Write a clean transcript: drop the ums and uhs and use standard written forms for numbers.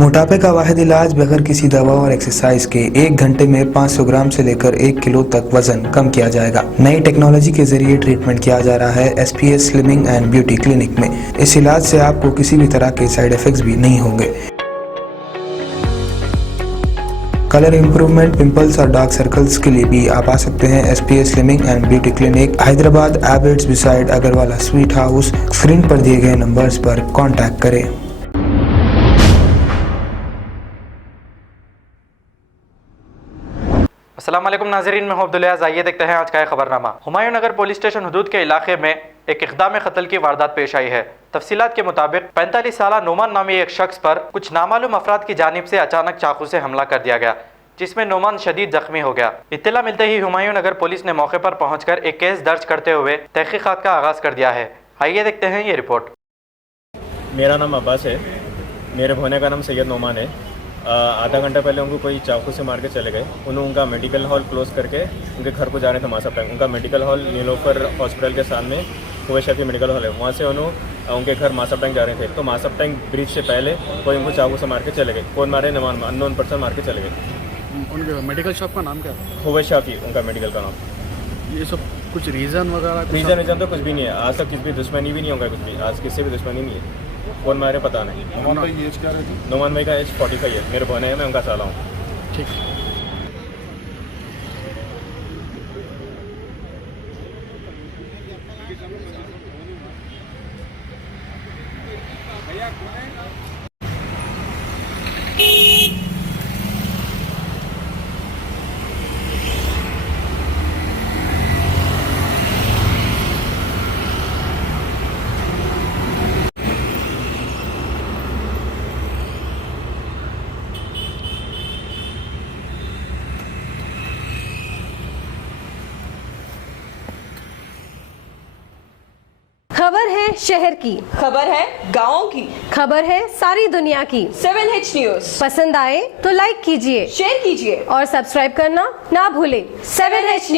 मोटापे का वाहिद इलाज बगैर किसी दवा और एक्सरसाइज के 1 घंटे में 500 ग्राम से लेकर 1 किलो तक वजन कम किया जाएगा। नई टेक्नोलॉजी के जरिए ट्रीटमेंट किया जा रहा है SPS slimming and beauty clinic में। इस इलाज से आपको किसी भी तरह के साइड इफेक्ट्स भी नहीं होंगे। कलर इंप्रूवमेंट, पिंपल्स और डार्क सर्कल्स के लिए भी आप आ सकते हैं SPS slimming and beauty clinic, Hyderabad, एबर्ट्स beside Agarwala sweet house. Screen पर दिए गए नंबर्स पर कॉन्टैक्ट करें। अस्सलाम वालेकुम नाज़रीन, मैं हूं अब्दुल-अज़ीज़। आइए देखते हैं आज का खबरनामा। हुमायूं नगर पुलिस स्टेशन हदूद के इलाके में एक इक़दाम क़त्ल की वारदात पेश आई है। तफसीलात के मुताबिक 45 साला नोमान नामी एक शख्स पर कुछ नामालूम अफराद की जानिब से अचानक चाकू से हमला कर दिया गया, जिसमें नोमान शदीद जख्मी हो गया। इत्तला मिलते ही हुमायूं नगर पुलिस ने मौके पर पहुंचकर एक केस दर्ज करते हुए तहकीकात का आगाज़ कर दिया है। आइए देखते हैं ये रिपोर्ट। मेरा नाम अब्बास है, मेरे भोने का नाम सैयद नोमान है। आधा घंटा पहले उनको कोई चाकू से मार के चले गए। उन्होंने उनका मेडिकल हॉल क्लोज करके उनके घर को जा रहे थे मासा टैंक। उनका मेडिकल हॉल नीलोफर हॉस्पिटल के सामने हुए शफी मेडिकल हॉल है, वहाँ से उन्होंने उनके घर मासा टैंक जा रहे थे। तो मासा टैंक ब्रिज से पहले कोई उनको चाकू से मार के चले गए। कौन मारे अननोन पर्सन मार के चले गए। उनके मेडिकल शॉप का नाम क्या है? हुए शफी उनका मेडिकल का नाम। ये सब कुछ रीज़न वगैरह? रीज़न तो कुछ भी नहीं है, आज तक किसी भी दुश्मनी भी नहीं होगा, कुछ भी आज किसी भी दुश्मनी नहीं है। कौन मारे पता नहीं। नोमान भाई का एज 45 है, मेरे बहने हैं, मैं उनका साला हूँ। ठीक। खबर है शहर की, खबर है गाँव की, खबर है सारी दुनिया की। 7H न्यूज पसंद आए तो लाइक कीजिए, शेयर कीजिए और सब्सक्राइब करना ना भूलें। 7H news.